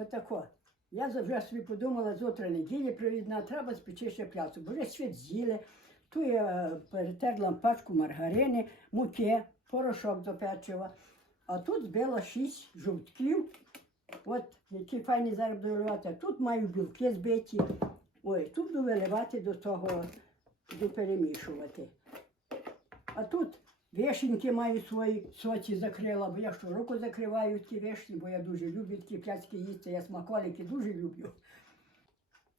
Отако. Я вже собі подумала, завтра неділя провідна, треба спечи ще пляцу, бо вже світ з'їли. Ту я е, перетерла пачку маргарини, муки, порошок до печива. А тут збила шість жовтків. От які файні зараз буду тут маю білки збиті. Ой, тут буду виливати до того, буду. А тут вишеньки маю свої соці закрила, бо я щороку закриваю ті вишні, бо я дуже люблю такі пляцки їсти, я смаколики дуже люблю.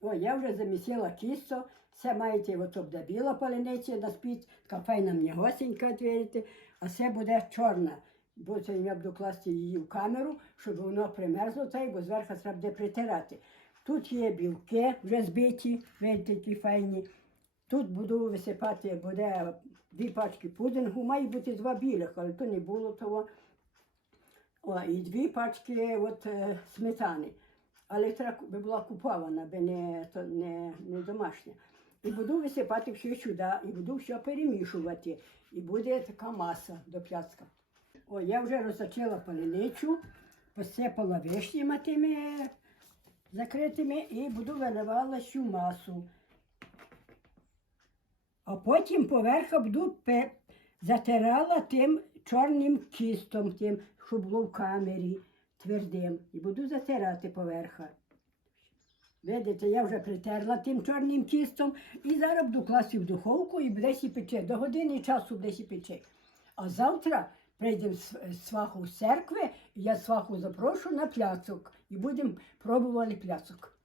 О, я вже замісила кісто, все маєте от буде біла палениця на спіць, така файна мені госенька відвірити, а це буде чорна. Бо це я буду класти її в камеру, щоб воно примерзло, та бо зверху треба буде притирати. Тут є білки вже збиті, видите, які файні. Тут буду висипати, буде дві пачки пудингу, має бути два білих, але то не було того. О, і дві пачки от, е, сметани. Але треба була купована, би не, то, не, не домашня. І буду висипати все сюди, і буду все перемішувати. І буде така маса до пляцка. О, я вже розточила паленичу, посипала вишнями тими закритими і буду виливала всю масу. А потім поверха буду затирала тим чорним кістом, тим, що було в камері твердим. І буду затирати поверха. Видите, я вже притерла тим чорним кістом і зараз буду класти в духовку і буде сі пече. До години часу буде сі пече. А завтра прийдемо з сваху з церкви, і я сваху запрошу на пляцок і будемо пробувати пляцок.